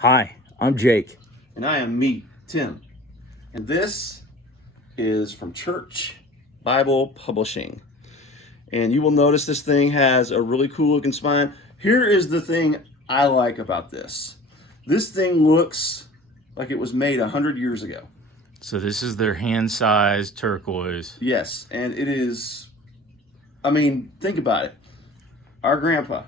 Hi, I'm Jake. And I am me, Tim. And this is from Church Bible Publishing. And you will notice this thing has a really cool looking spine. Here is the thing I like about this. This thing looks like it was made 100 years ago. So this is their Hand Size Turquoise. Yes, and it is, I mean, think about it. Our grandpa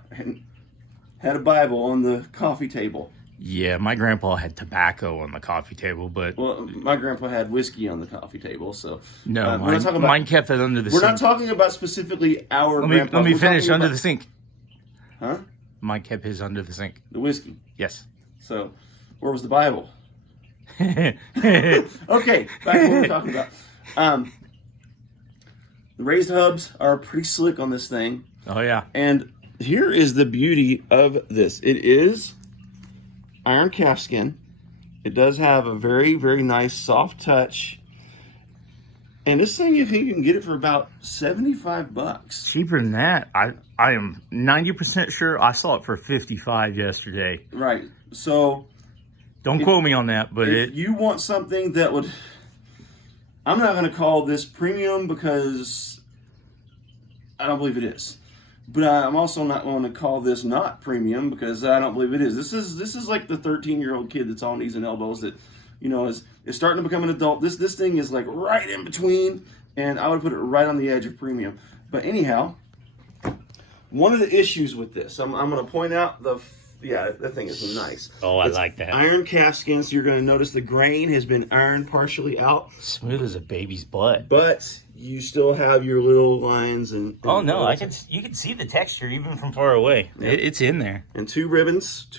had a Bible on the coffee table. Yeah, my grandpa had tobacco on the coffee table, but... Well, my grandpa had whiskey on the coffee table, so... No, mine kept it under the sink. We're not sink. talking about specifically our grandpa. Let me finish under the sink. Huh? Mine kept his under the sink. The whiskey? Yes. So, where was the Bible? Okay, back to what we're talking about. The raised hubs are pretty slick on this thing. Oh, yeah. And here is the beauty of this. It is iron calfskin. It does have a very, very nice soft touch. And this thing, you can get it for about $75. Cheaper than that. I am 90% sure I saw it for $55 yesterday. Right. So... Don't quote me on that, but if you want something that would... I'm not going to call this premium because I don't believe it is. But I'm also not going to call this not premium because I don't believe it is. This is like the 13-year-old kid that's on knees and elbows that, you know, is starting to become an adult. This thing is like right in between, and I would put it right on the edge of premium. But anyhow, one of the issues with this, I'm going to point out that thing is nice. Oh, I like that. Iron calfskin, so you're going to notice the grain has been ironed partially out. Smooth as a baby's butt. But you still have your little lines and oh no, you can see the texture even from far away. Yeah. It's in there. And two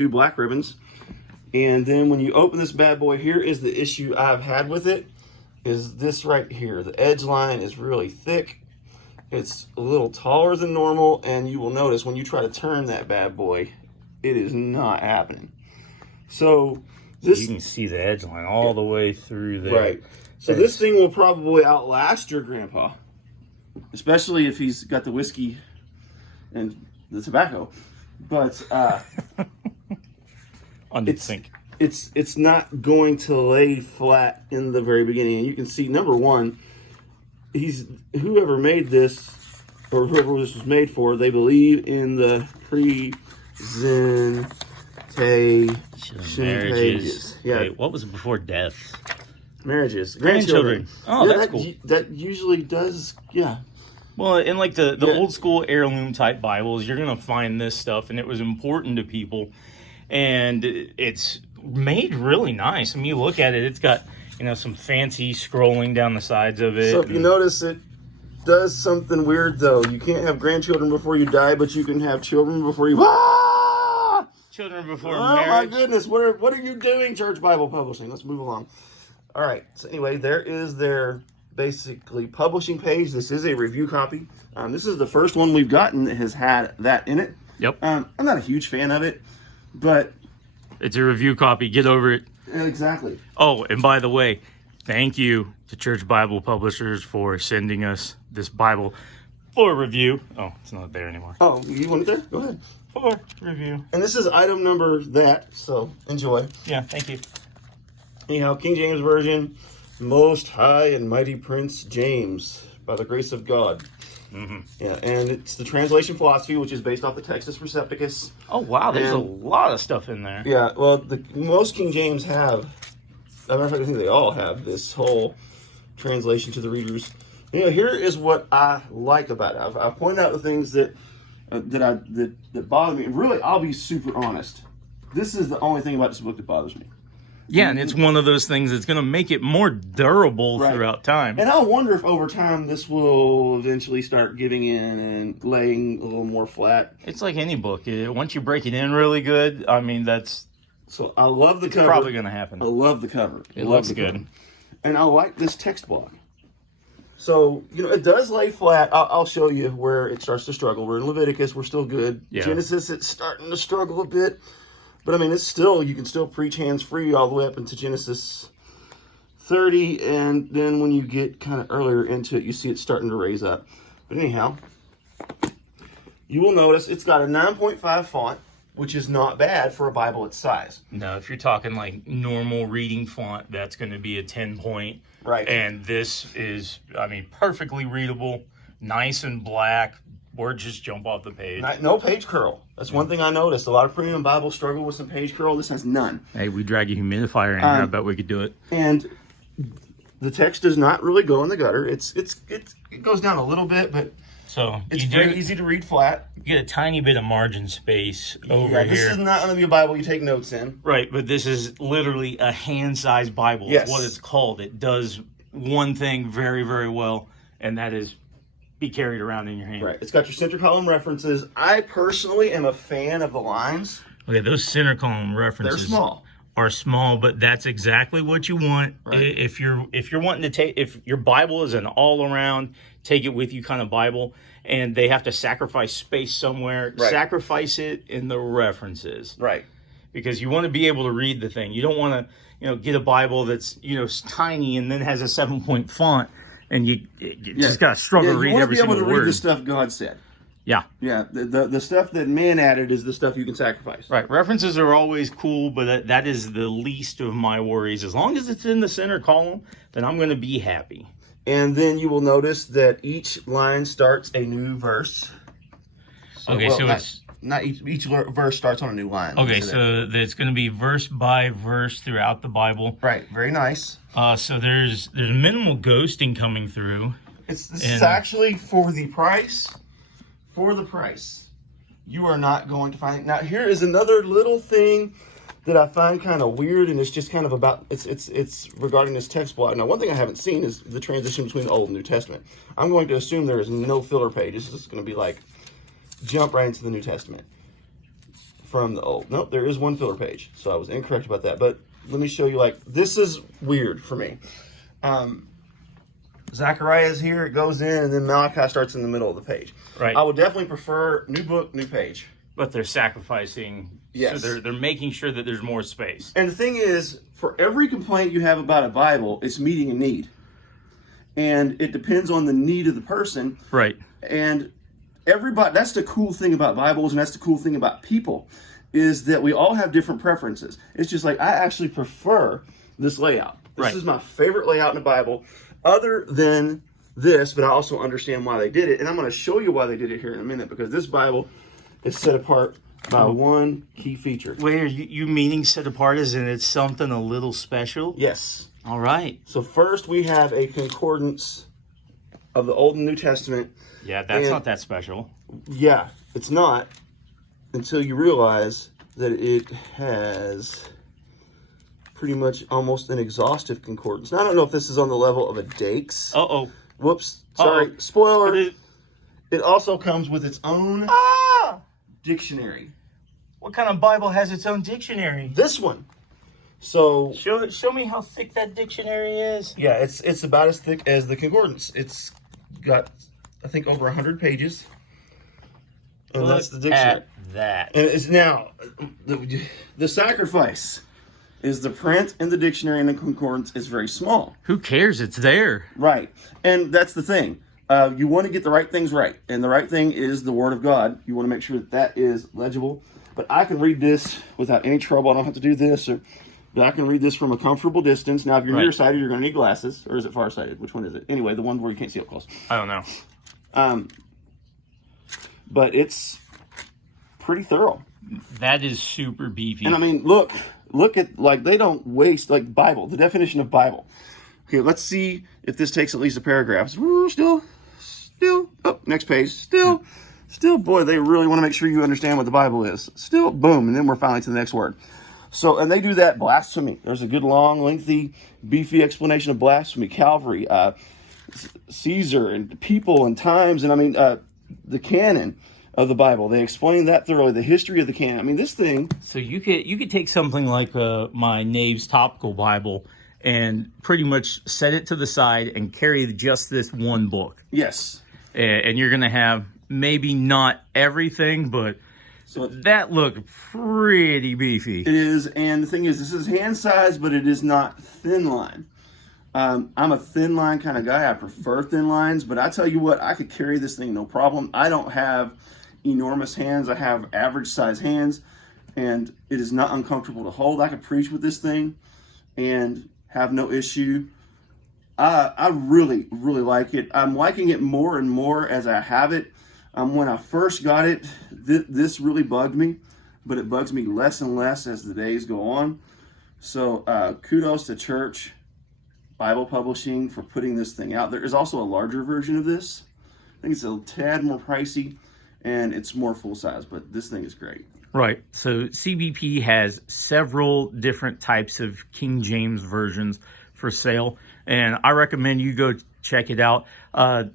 black ribbons. And then when you open this bad boy, here is the issue I've had with it, is this right here. The edge line is really thick. It's a little taller than normal, and you will notice when you try to turn that bad boy, it is not happening. So this, you can see the edge line all the way through there. Right. So this thing will probably outlast your grandpa, especially if he's got the whiskey and the tobacco. But under the sink. It's not going to lay flat in the very beginning. And you can see, number one, whoever made this, or whoever this was made for, they believe in the presentation marriages. Yeah. Wait, what was it before death? Marriages. Grandchildren. Oh, yeah, that's cool. That usually does, yeah. Well, in like the old school heirloom type Bibles, you're going to find this stuff, and it was important to people. And it's made really nice. I mean, you look at it, it's got, you know, some fancy scrolling down the sides of it. So if you notice, it does something weird, though. You can't have grandchildren before you die, but you can have children before you... Children before marriage. marriage. Oh, my goodness. What are you doing, Church Bible Publishing? Let's move along. All right. So anyway, there is their basically publishing page. This is a review copy. This is the first one we've gotten that has had that in it. Yep. I'm not a huge fan of it, but... It's a review copy. Get over it. Exactly. Oh, and by the way, thank you to Church Bible Publishers for sending us this Bible for review. Oh, it's not there anymore. Oh, you want it there? Go ahead. For review. And this is item number that, so enjoy. Yeah, thank you. Anyhow, King James Version, Most High and Mighty Prince James, by the grace of God. Mm-hmm. Yeah, and it's the translation philosophy, which is based off the Textus Recepticus. Oh, wow, there's a lot of stuff in there. Yeah, well, most King James have, as a matter of fact, I think they all have this whole translation to the readers. You know, here is what I like about it. I've pointed out the things that bother me. And really, I'll be super honest. This is the only thing about this book that bothers me. Yeah, and it's one of those things that's going to make it more durable throughout time. And I wonder if over time this will eventually start giving in and laying a little more flat. It's like any book. Once you break it in really good, I mean, that's... So I love the cover. It's probably going to happen. I love the cover. It looks good. And I like this text block. So, you know, it does lay flat. I'll show you where it starts to struggle. We're in Leviticus. We're still good. Yeah. Genesis, it's starting to struggle a bit. But, I mean, it's still, you can still preach hands-free all the way up into Genesis 30. And then when you get kind of earlier into it, you see it starting to raise up. But anyhow, you will notice it's got a 9.5 font. which is not bad for a Bible its size. No, if you're talking like normal reading font, that's going to be a 10-point. Right. And this is, I mean, perfectly readable, nice and black. Words just jump off the page. No page curl. That's one thing I noticed. A lot of premium Bibles struggle with some page curl. This has none. Hey, we drag a humidifier in here. I bet we could do it. And the text does not really go in the gutter. It goes down a little bit, but So it's very easy to read flat. You get a tiny bit of margin space over here. This is not going to be a Bible you take notes in. Right, but this is literally a hand-sized Bible. Yes. It's what it's called. It does one thing very, very well, and that is be carried around in your hand. Right. It's got your center column references. I personally am a fan of the lines. Okay, those center column references. They're small. Are small, but that's exactly what you want. Right. If you're wanting to take, if your Bible is an all-around take it with you kind of Bible, and they have to sacrifice space somewhere, right. Sacrifice it in the references, right? Because you want to be able to read the thing. You don't want to, get a Bible that's tiny and then has a 7-point font, and you just got to struggle to read every single word. You want to be able to read the stuff God said. Yeah. Yeah, the stuff that man added is the stuff you can sacrifice. Right. References are always cool, but that is the least of my worries. As long as it's in the center column, then I'm going to be happy. And then you will notice that each line starts a new verse. So, okay, so it's... Not each verse starts on a new line. Okay, so it's going to be verse by verse throughout the Bible. Right, very nice. So there's minimal ghosting coming through. This is actually for the price. For the price, you are not going to find. Now here is another little thing that I find kind of weird, and it's just kind of about it's regarding this text block. Now, one thing I haven't seen is the transition between the Old and New Testament. I'm going to assume there is no filler pages. This is going to be like jump right into the New Testament from the Old. Nope, there is one filler page, so I was incorrect about that. But let me show you. Like, this is weird for me. Zechariah is here, it goes in, and then Malachi starts in the middle of the page. Right. I would definitely prefer new book, new page. But they're sacrificing. Yes. So they're making sure that there's more space. And the thing is, for every complaint you have about a Bible, it's meeting a need. And it depends on the need of the person. Right. And everybody, that's the cool thing about Bibles, and that's the cool thing about people, is that we all have different preferences. It's just like, I actually prefer this layout. This is my favorite layout in the Bible. Other than this, but I also understand why they did it. And I'm going to show you why they did it here in a minute, because this Bible is set apart by one key feature. Wait, are you meaning set apart as in it's something a little special? Yes. All right. So first we have a concordance of the Old and New Testament. Yeah, that's not that special. Yeah, it's not, until you realize that it has pretty much almost an exhaustive concordance. Now, I don't know if this is on the level of a Dakes. Uh-oh. Whoops. Sorry. Uh-oh. Spoiler. It also comes with its own dictionary. What kind of Bible has its own dictionary? This one. So show me how thick that dictionary is. yeah, it's about as thick as the concordance. It's got, I think, over 100 pages. And that's the dictionary. At that. And it's now the sacrifice is the print and the dictionary, and the concordance is very small. Who cares? It's there. Right. And that's the thing. You want to get the right things right. And the right thing is the Word of God. You want to make sure that that is legible. But I can read this without any trouble. I don't have to do this. But I can read this from a comfortable distance. Now, if you're nearsighted, you're going to need glasses. Or is it farsighted? Which one is it? Anyway, the one where you can't see up close. I don't know. But it's pretty thorough. That is super beefy. And I mean, look at, like, they don't waste, like, Bible, the definition of Bible. Okay, let's see if this takes at least a paragraph. Still, oh, next page, still, boy, they really want to make sure you understand what the Bible is. Still, boom, and then we're finally to the next word. So, and they do that, blasphemy. There's a good, long, lengthy, beefy explanation of blasphemy, Calvary, Caesar, and people, and times, and I mean, the canon of the Bible. They explain that thoroughly, the history of the canon. I mean, this thing. So you could take something like my Nave's Topical Bible and pretty much set it to the side and carry just this one book. Yes. And you're going to have maybe not everything, but that looked pretty beefy. It is, and the thing is, this is hand size, but it is not thin line. I'm a thin line kind of guy. I prefer thin lines, but I tell you what, I could carry this thing no problem. I don't have enormous hands. I have average size hands. and it is not uncomfortable to hold. I could preach with this thing and have no issue. I really, really like it. I'm liking it more and more as I have it. When I first got it, this really bugged me, but it bugs me less and less as the days go on. So kudos to Church Bible Publishing for putting this thing out. There is also a larger version of this. I think it's a tad more pricey, and it's more full size, but this thing is great. Right. So CBP has several different types of King James versions for sale, and I recommend you go check it out.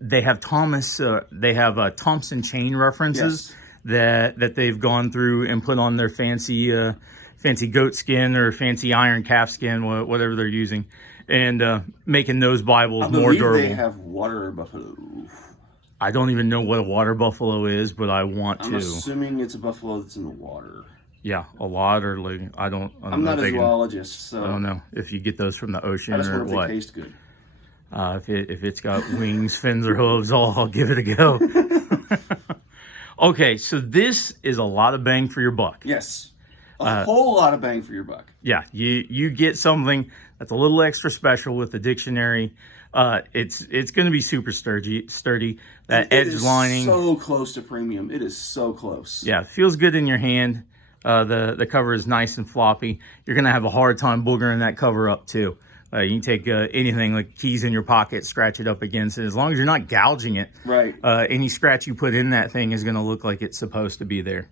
They have Thompson chain references. Yes. that they've gone through and put on their fancy goat skin or fancy iron calfskin, whatever they're using, and making those Bibles more durable. They have water buffalo. I don't even know what a water buffalo is, but I want to. I'm assuming it's a buffalo that's in the water. Yeah, a lot, or like I'm not a zoologist, so I don't know if you get those from the ocean I just or wonder if what. they taste good. If it's got wings, fins, or hooves, I'll give it a go. Okay, so this is a lot of bang for your buck. Yes, a whole lot of bang for your buck. Yeah, you get something that's a little extra special with the dictionary. It's going to be super sturdy. That edge lining, so close to premium. It is so close. Yeah, it feels good in your hand. The cover is nice and floppy. You're going to have a hard time boogering that cover up too. You can take anything like keys in your pocket, scratch it up against it. As long as you're not gouging it, right? Any scratch you put in that thing is going to look like it's supposed to be there.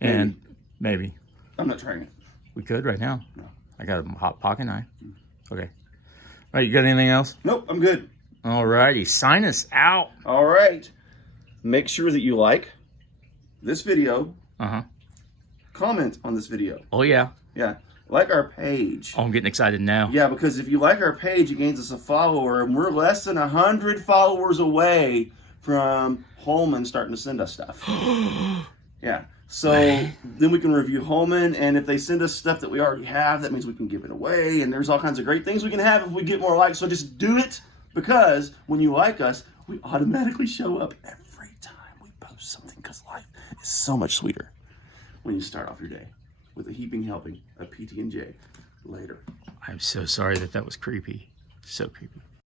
And maybe. I'm not trying it. We could right now. No. I got a hot pocket knife. Okay. All right, you got anything else? Nope, I'm good. All righty, sign us out. All right. Make sure that you like this video. Comment on this video. Oh, yeah. Yeah. Like our page. Oh, I'm getting excited now. Yeah, because if you like our page, it gains us a follower, and we're less than 100 followers away from Holman starting to send us stuff. Yeah. So then we can review Holman, and if they send us stuff that we already have, that means we can give it away, and there's all kinds of great things we can have if we get more likes. So just do it, because when you like us, we automatically show up every time we post something, because life is so much sweeter when you start off your day with a heaping helping of PT&J. Later. I'm so sorry that was creepy. So creepy.